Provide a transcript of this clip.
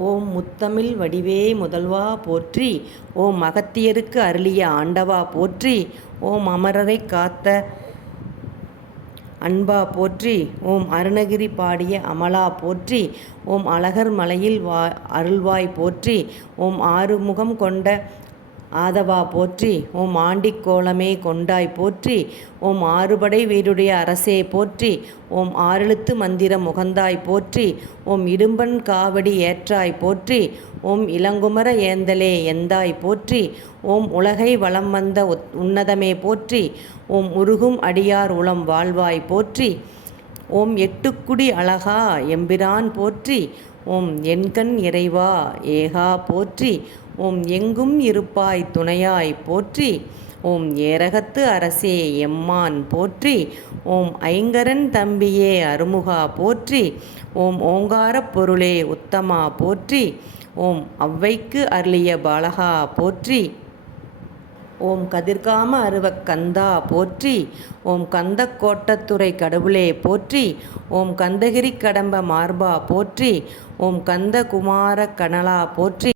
ஓம் முத்தமிழ் வடிவே முதல்வா போற்றி. ஓம் அகத்தியருக்கு அருளிய ஆண்டவா போற்றி. ஓம் அமரரைக் காத்த அன்பா போற்றி. ஓம் அருணகிரி பாடிய அமலா போற்றி. ஓம் அழகர் மலையில் அருள்வாய் போற்றி. ஓம் ஆறுமுகம் கொண்ட ஆதவா போற்றி. ஓம் ஆண்டிக் கோலமே கொண்டாய் போற்றி. ஓம் ஆறுபடை வீடுடைய அரசே போற்றி. ஓம் ஆறெழுத்து மந்திர முகந்தாய் போற்றி. ஓம் இடும்பன் காவடி ஏற்றாய் போற்றி. ஓம் இளங்குமர ஏந்தலே எந்தாய் போற்றி. ஓம் உலகை வலம் வந்த உன்னதமே போற்றி. ஓம் உருகும் அடியார் உளம் வாழ்வாய் போற்றி. ஓம் எட்டுக்குடி அழகா எம்பிரான் போற்றி. ஓம் எண்கண் இறைவா ஏகா போற்றி. ஓம் எங்கும் இருப்பாய் துணையாய் போற்றி. ஓம் ஏரகத்து அரசே எம்மான் போற்றி. ஓம் ஐங்கரன் தம்பியே அருமுகா போற்றி. ஓம் ஓங்காரப் பொருளே உத்தமா போற்றி. ஓம் ஔவைக்கு அருளிய பாலகா போற்றி. ஓம் கதிர்காம அருவக் கந்தா போற்றி. ஓம் கந்தக் கோட்டத்துறை கடவுளே போற்றி. ஓம் கந்தகிரி கடம்ப மார்பா போற்றி. ஓம் கந்த குமார கனலா போற்றி.